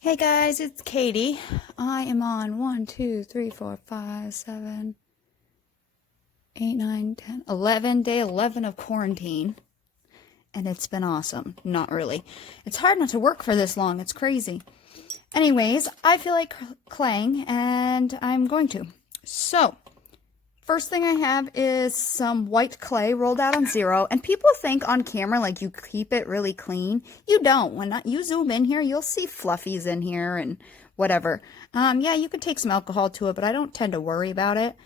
Hey guys, it's Katie. I am on 1, 2, 3, 4, 5, 7, 8, 9, 10, 11, day 11 of quarantine. And it's been awesome. Not really. It's hard not to work for this long. It's crazy. Anyways, I feel like claying and I'm going to. So, first thing I have is some white clay rolled out on 0. And people think on camera like you keep it really clean. You don't. When you zoom in here, you'll see fluffies in here and whatever. Yeah, you could take some alcohol to it, but I don't tend to worry about it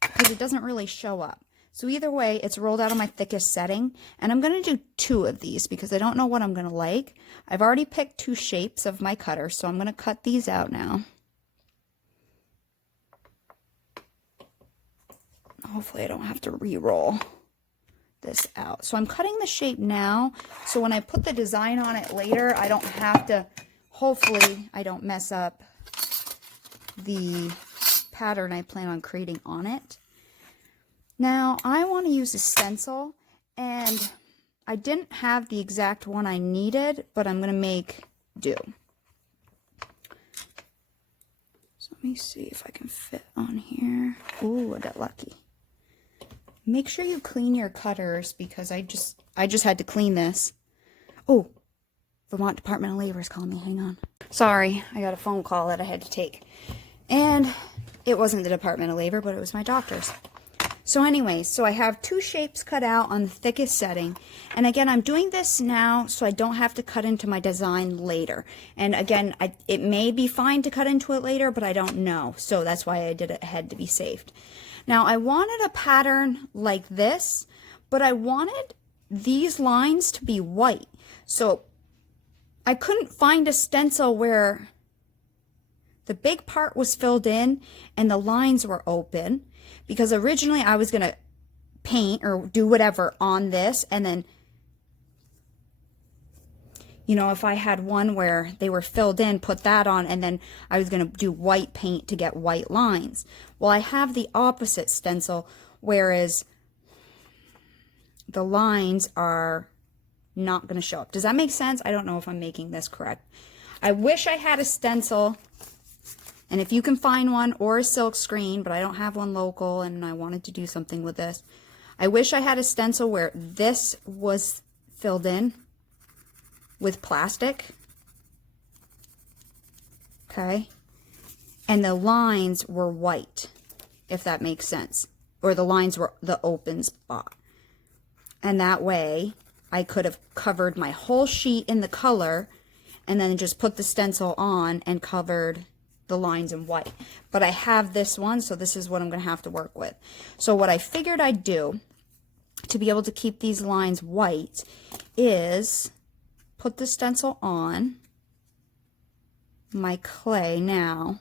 because it doesn't really show up. So either way, it's rolled out on my thickest setting. And I'm going to do 2 of these because I don't know what I'm going to like. I've already picked 2 shapes of my cutter, so I'm going to cut these out now. Hopefully I don't have to re-roll this out. So I'm cutting the shape now, so when I put the design on it later, I don't have to, hopefully I don't mess up the pattern I plan on creating on it. Now I want to use a stencil, and I didn't have the exact one I needed, but I'm going to make do. So let me see if I can fit on here. Ooh, I got lucky. Make sure you clean your cutters because I just had to clean this. Oh, Vermont Department of Labor is calling me. Hang on. Sorry, I got a phone call that I had to take. And it wasn't the Department of Labor, but it was my doctor's. So anyways, so I have 2 shapes cut out on the thickest setting. And again, I'm doing this now so I don't have to cut into my design later. And again, it may be fine to cut into it later, but I don't know. So that's why I did it ahead to be safe. Now, I wanted a pattern like this, but I wanted these lines to be white. So I couldn't find a stencil where the big part was filled in and the lines were open, because originally I was going to paint or do whatever on this, and then, you know, if I had one where they were filled in, put that on, and then I was going to do white paint to get white lines. Well, I have the opposite stencil, whereas the lines are not going to show up. Does that make sense? I don't know if I'm making this correct. I wish I had a stencil, and if you can find one, or a silk screen, but I don't have one local, and I wanted to do something with this. I wish I had a stencil where this was filled in with plastic, okay, and the lines were white, if that makes sense, or the lines were the open spot, and that way I could have covered my whole sheet in the color and then just put the stencil on and covered the lines in white. But I have this one, so this is what I'm going to have to work with. So what I figured I'd do to be able to keep these lines white is put the stencil on my clay now.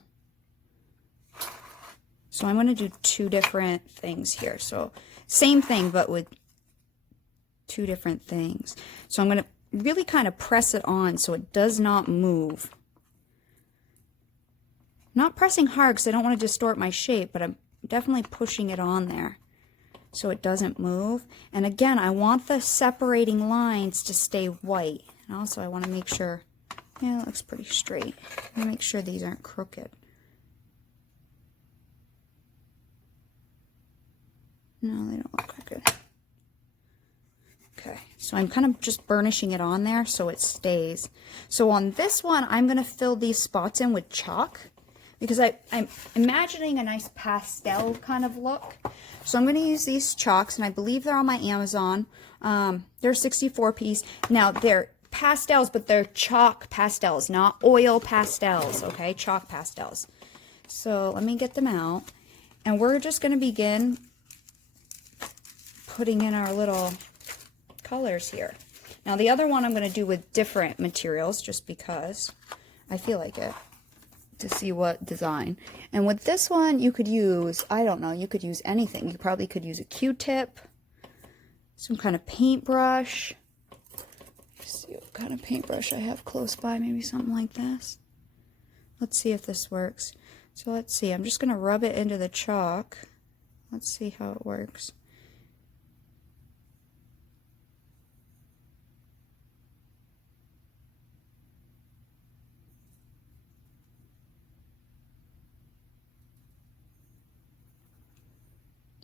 So I'm going to do 2 different things here. So same thing, but with 2 different things. So I'm going to really kind of press it on so it does not move. Not pressing hard because I don't want to distort my shape, but I'm definitely pushing it on there so it doesn't move. And again, I want the separating lines to stay white. And also I want to make sure, yeah, it looks pretty straight. I want to make sure these aren't crooked. No, they don't look crooked. Okay, so I'm kind of just burnishing it on there so it stays. So on this one, I'm going to fill these spots in with chalk, because I'm imagining a nice pastel kind of look. So I'm going to use these chalks, and I believe they're on my Amazon. They're 64 piece. Now, they're pastels, but they're chalk pastels, not oil pastels, okay? Chalk pastels. So let me get them out. And we're just going to begin putting in our little colors here. Now, the other one I'm going to do with different materials, just because I feel like it, to see what design. And with this one, you could use, I don't know, you could use anything. You probably could use a Q-tip, some kind of paintbrush. Let's see what kind of paintbrush I have close by, maybe something like this. Let's see if this works. So let's see, I'm just going to rub it into the chalk. Let's see how it works.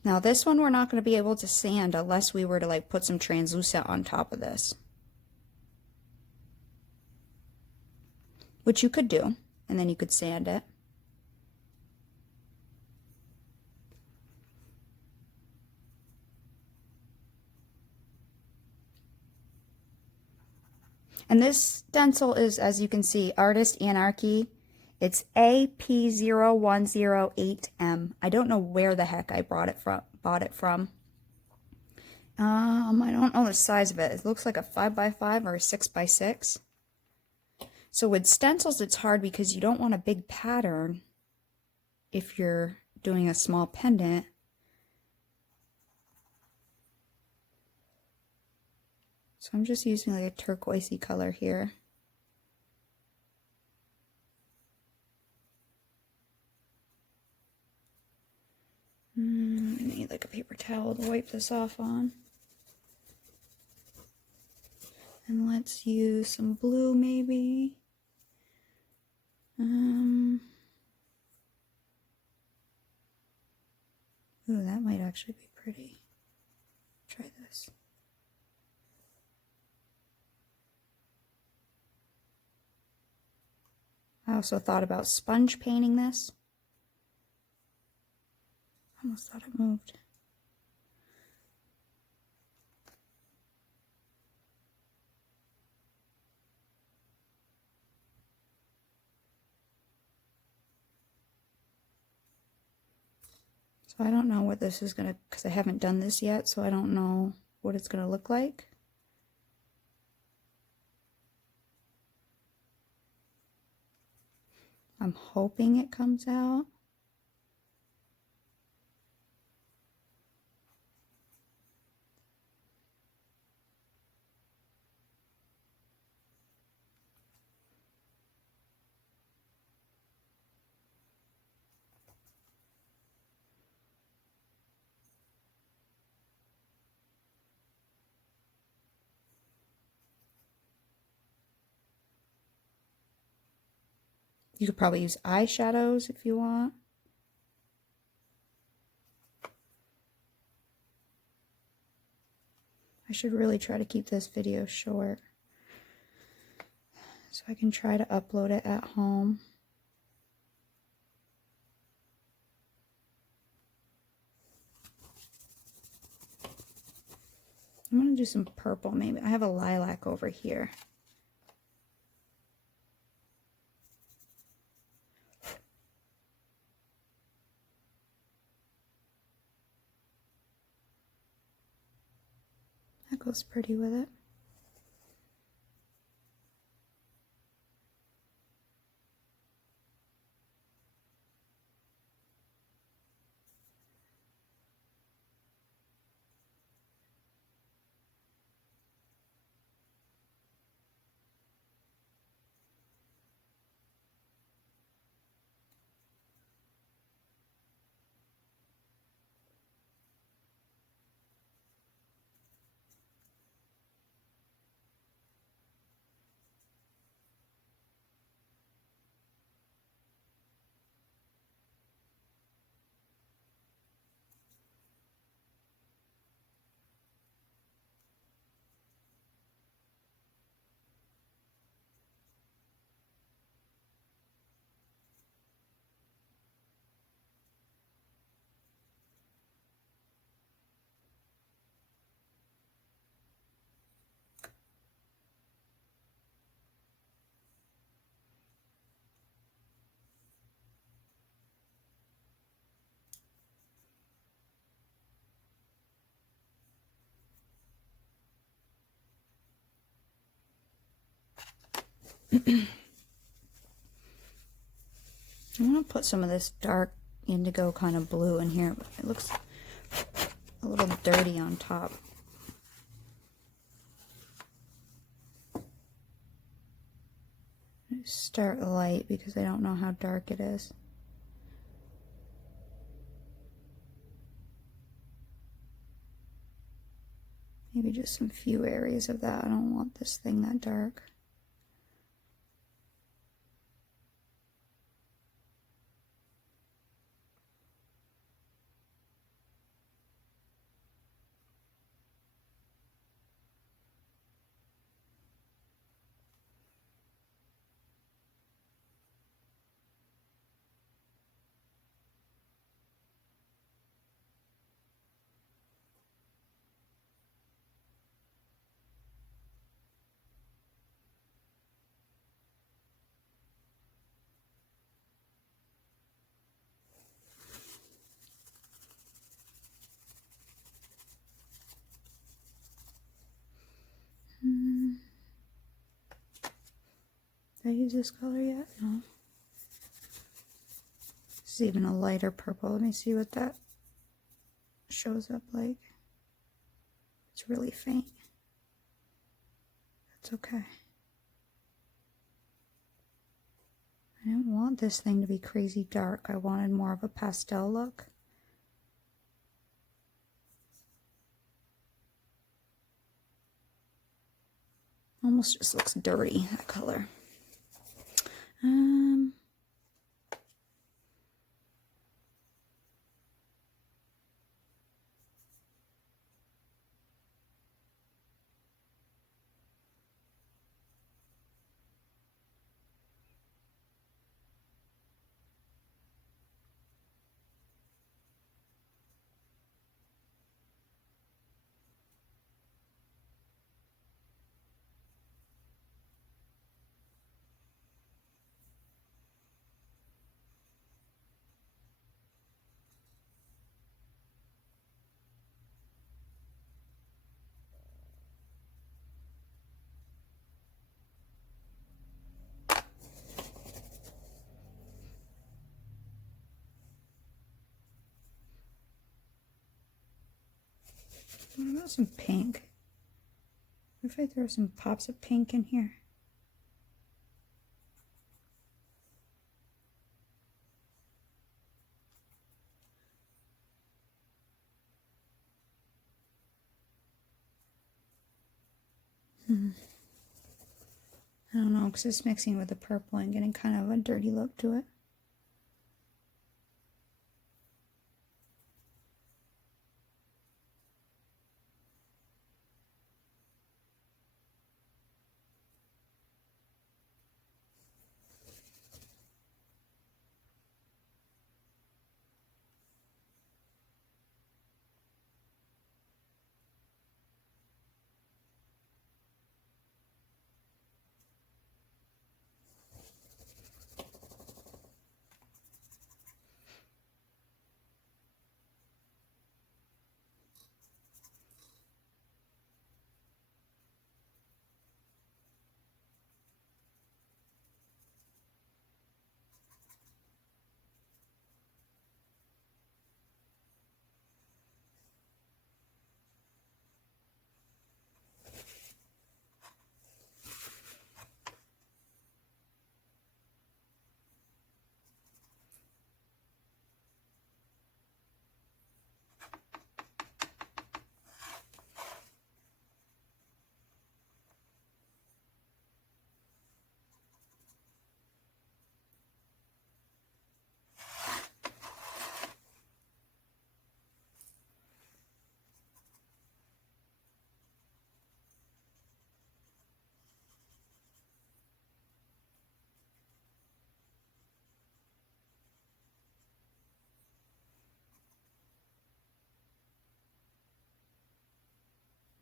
Now this one we're not going to be able to sand unless we were to like put some translucent on top of this. Which you could do, and then you could sand it. And this stencil is, as you can see, Artist Anarchy. It's AP0108M. I don't know where the heck I bought it from. I don't know the size of it. It looks like a 5x5 or a 6x6. So with stencils, it's hard because you don't want a big pattern if you're doing a small pendant. So I'm just using like a turquoisey color here. I need like a paper towel to wipe this off on. And let's use some blue maybe. Ooh, that might actually be pretty. Try this. I also thought about sponge painting this. I almost thought it moved. So I don't know what this is gonna, because I haven't done this yet, so I don't know what it's gonna look like. I'm hoping it comes out. You could probably use eyeshadows if you want. I should really try to keep this video short so I can try to upload it at home. I'm going to do some purple maybe. I have a lilac over here. That goes pretty with it. I want to put some of this dark indigo kind of blue in here, but it looks a little dirty on top. Start light because I don't know how dark it is. Maybe just some few areas of that. I don't want this thing that dark. Did I use this color yet? No. This is even a lighter purple. Let me see what that shows up like. It's really faint. That's okay. I didn't want this thing to be crazy dark. I wanted more of a pastel look. Almost just looks dirty, that color. What about some pink? What if I throw some pops of pink in here? I don't know, because it's mixing with the purple and getting kind of a dirty look to it.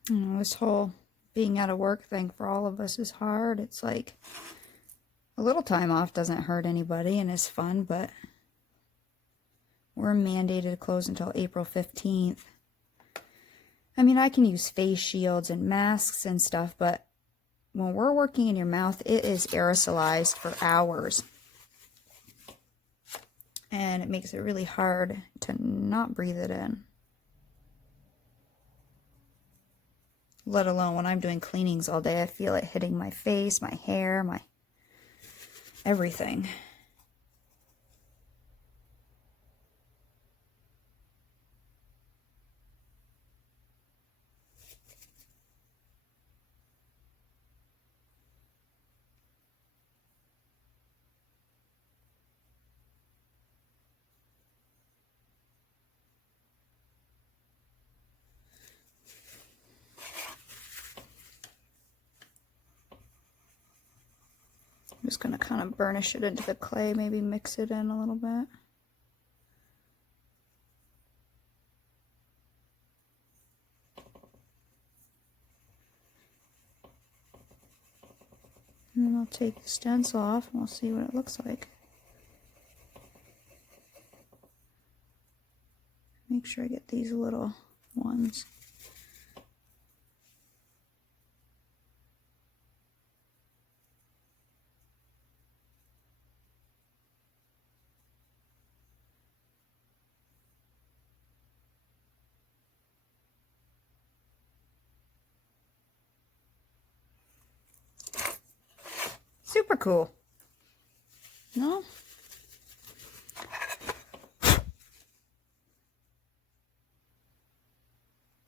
You know, this whole being out of work thing for all of us is hard. It's like a little time off doesn't hurt anybody and is fun, but we're mandated to close until April 15th. I mean, I can use face shields and masks and stuff, but when we're working in your mouth, it is aerosolized for hours. And it makes it really hard to not breathe it in. Let alone when I'm doing cleanings all day, I feel it hitting my face, my hair, my everything. I'm just going to kind of burnish it into the clay, maybe mix it in a little bit. And then I'll take the stencil off and we'll see what it looks like. Make sure I get these little ones. Super cool. No?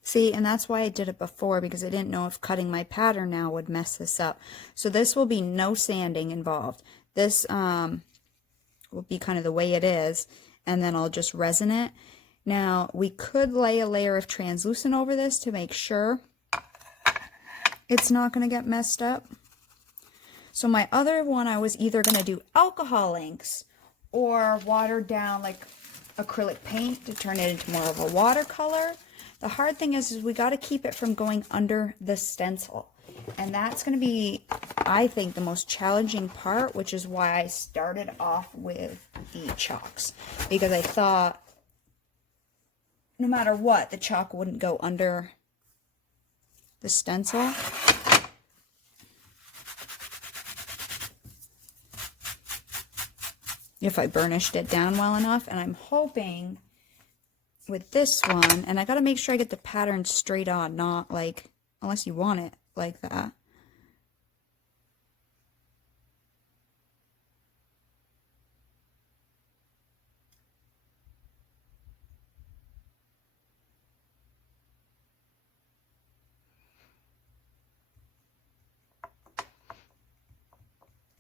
See, and that's why I did it before, because I didn't know if cutting my pattern now would mess this up. So this will be no sanding involved. This will be kind of the way it is, and then I'll just resin it. Now, we could lay a layer of translucent over this to make sure it's not going to get messed up. So my other one, I was either going to do alcohol inks or watered down like acrylic paint to turn it into more of a watercolor. The hard thing is we got to keep it from going under the stencil. And that's going to be, I think, the most challenging part, which is why I started off with the chalks. Because I thought no matter what, the chalk wouldn't go under the stencil. If I burnished it down well enough. And I'm hoping with this one, and I got to make sure I get the pattern straight on, not like, unless you want it like that.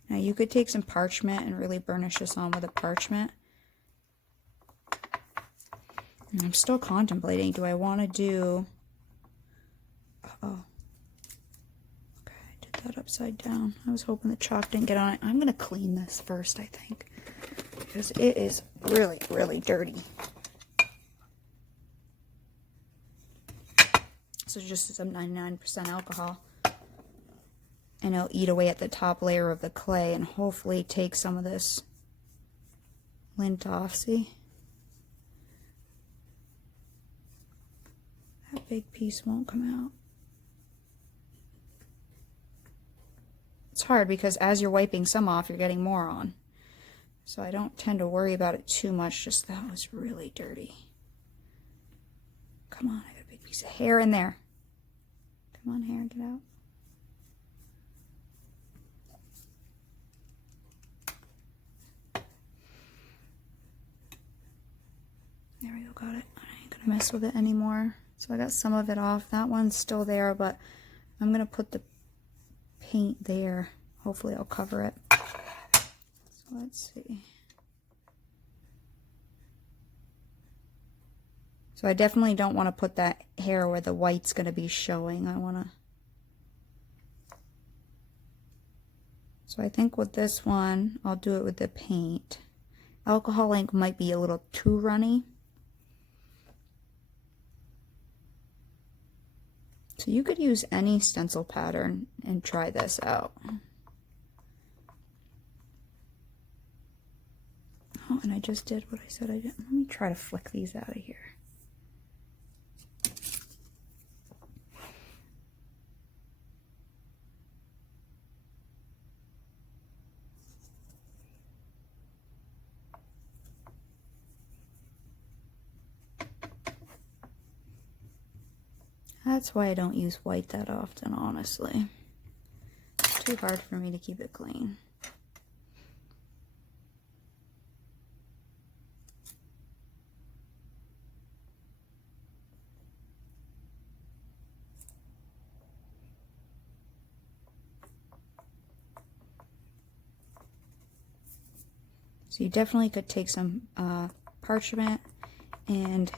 Now you could take some parchment and really burnish this on with a parchment. And I'm still contemplating, do I want to do, oh, okay, I did that upside down. I was hoping the chalk didn't get on it. I'm going to clean this first, I think, because it is really, really dirty. So just some 99% alcohol. And it'll eat away at the top layer of the clay and hopefully take some of this lint off. See? That big piece won't come out. It's hard because as you're wiping some off, you're getting more on. So I don't tend to worry about it too much, just that was really dirty. Come on, I got a big piece of hair in there. Come on, hair, get out. There we go, got it. I ain't gonna mess with it anymore. So I got some of it off. That one's still there, but I'm gonna put the paint there. Hopefully I'll cover it. So let's see. So I definitely don't want to put that hair where the white's gonna be showing. I wanna. So I think with this one, I'll do it with the paint. Alcohol ink might be a little too runny. So you could use any stencil pattern and try this out. Oh, and I just did what I said I did. Let me try to flick these out of here. That's why I don't use white that often, honestly. It's too hard for me to keep it clean. So you definitely could take some parchment and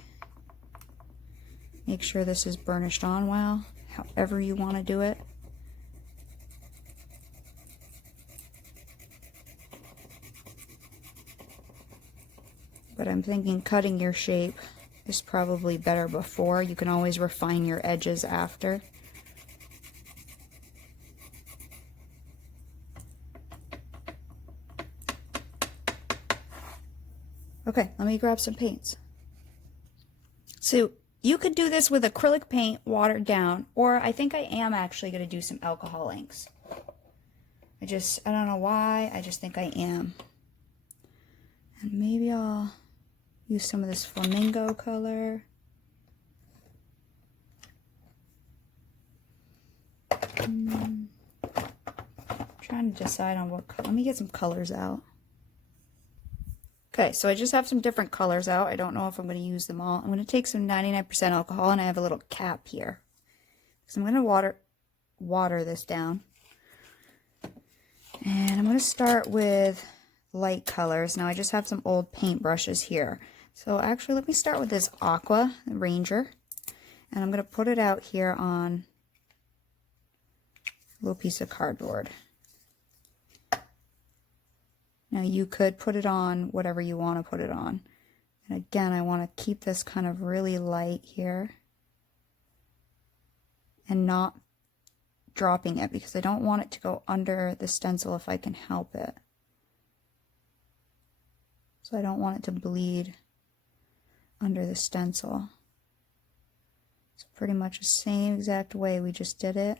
make sure this is burnished on well, however you want to do it. But I'm thinking cutting your shape is probably better before. You can always refine your edges after. Okay, let me grab some paints. So you could do this with acrylic paint watered down, or I think I am actually going to do some alcohol inks. I don't know why, I just think I am. And maybe I'll use some of this flamingo color. trying to decide on what color. Let me get some colors out. Okay, so I just have some different colors out. I don't know if I'm going to use them all. I'm going to take some 99% alcohol, and I have a little cap here. So I'm going to water this down. And I'm going to start with light colors. Now I just have some old paint brushes here. So actually, let me start with this Aqua Ranger. And I'm going to put it out here on a little piece of cardboard. Now you could put it on whatever you want to put it on. And again, I want to keep this kind of really light here. And not dropping it because I don't want it to go under the stencil if I can help it. So I don't want it to bleed under the stencil. It's pretty much the same exact way we just did it.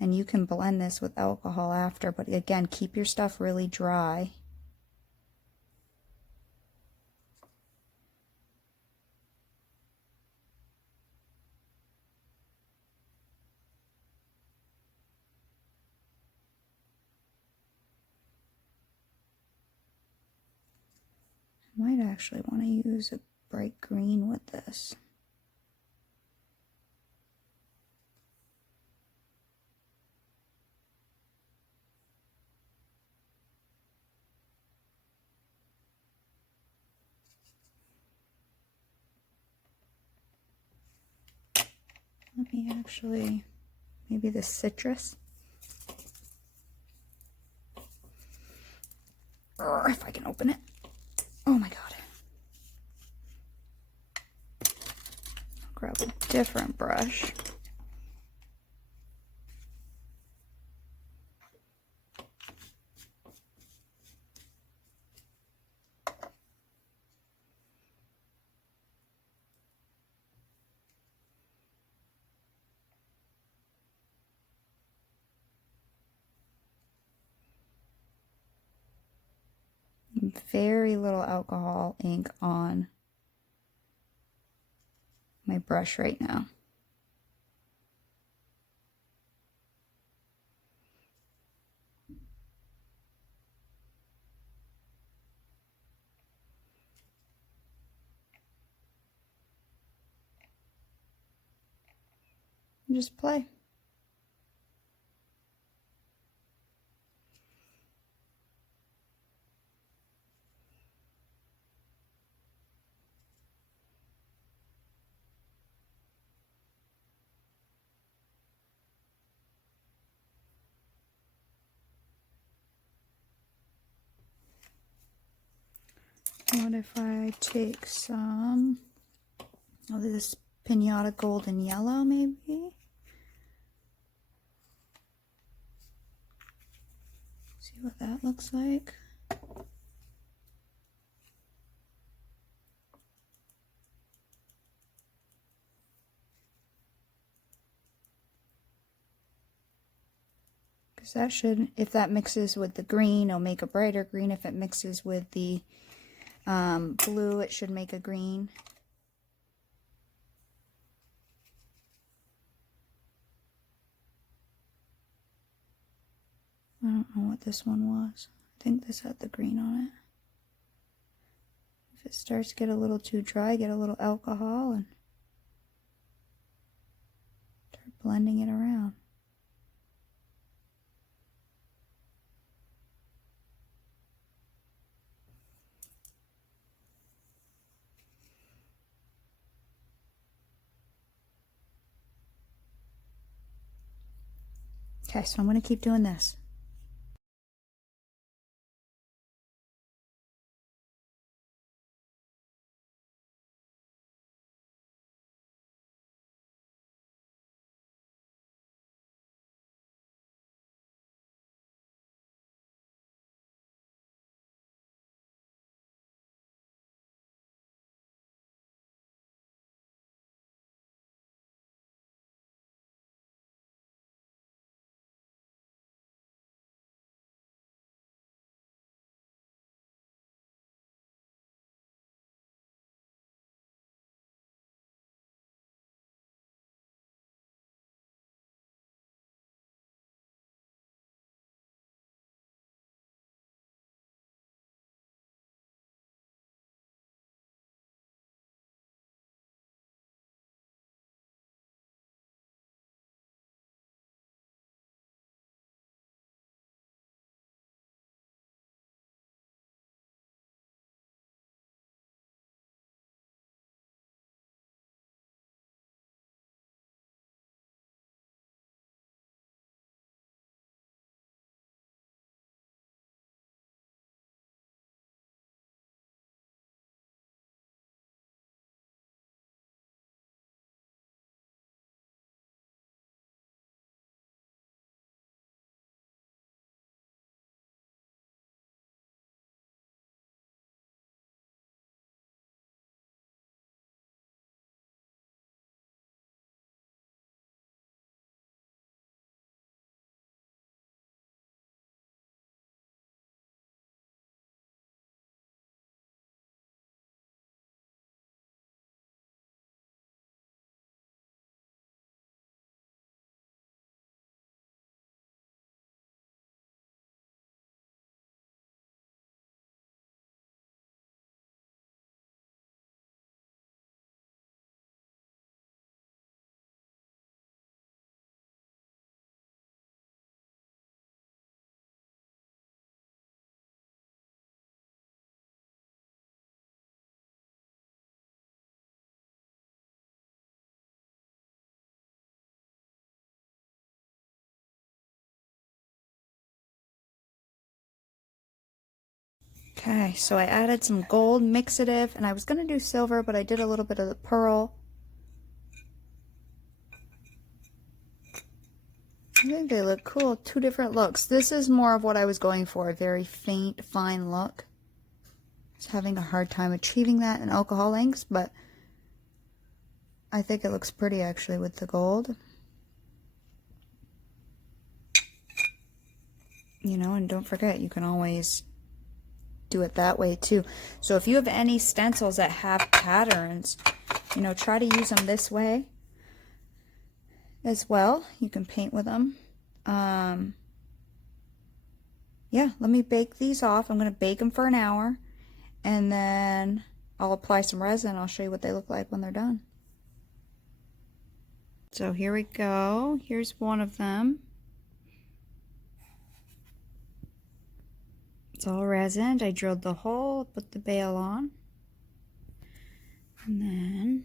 And you can blend this with alcohol after, but again, keep your stuff really dry. I might actually want to use a bright green with this. Let me actually, maybe the citrus. Or if I can open it. Oh my god. I'll grab a different brush. Very little alcohol ink on my brush right now. And just play. What if I take some of this Pinata Golden Yellow, maybe? See what that looks like. Because that should, if that mixes with the green, it'll make a brighter green. If it mixes with the blue, it should make a green. I don't know what this one was. I think this had the green on it. If it starts to get a little too dry, get a little alcohol and start blending it around. Okay, so I'm going to keep doing this. Okay, so I added some gold mixative, and I was going to do silver, but I did a little bit of the pearl. I think they look cool. Two different looks. This is more of what I was going for, a very faint, fine look. I was having a hard time achieving that in alcohol inks, but I think it looks pretty actually with the gold. You know, and don't forget, you can always do it that way too. So if you have any stencils that have patterns, you know, try to use them this way as well. You can paint with them. Yeah, let me bake these off. I'm going to bake them for an hour, and then I'll apply some resin. I'll show you what they look like when they're done. So here we go. Here's one of them. It's all resined. I drilled the hole, put the bail on, and then,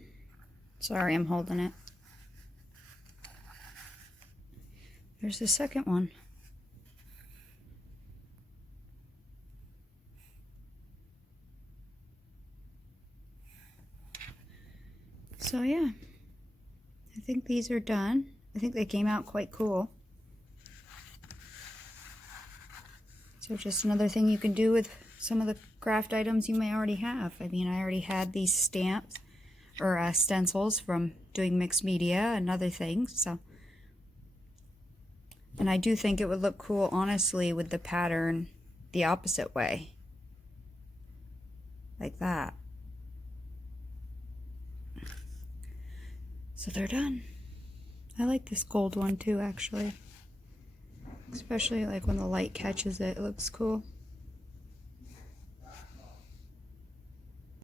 sorry, I'm holding it. There's the second one. So yeah, I think these are done. I think they came out quite cool. So just another thing you can do with some of the craft items you may already have. I mean, I already had these stamps or stencils from doing mixed media and other things. So, and I do think it would look cool, honestly, with the pattern the opposite way, like that. So they're done. I like this gold one too, actually. Especially like when the light catches it, it looks cool.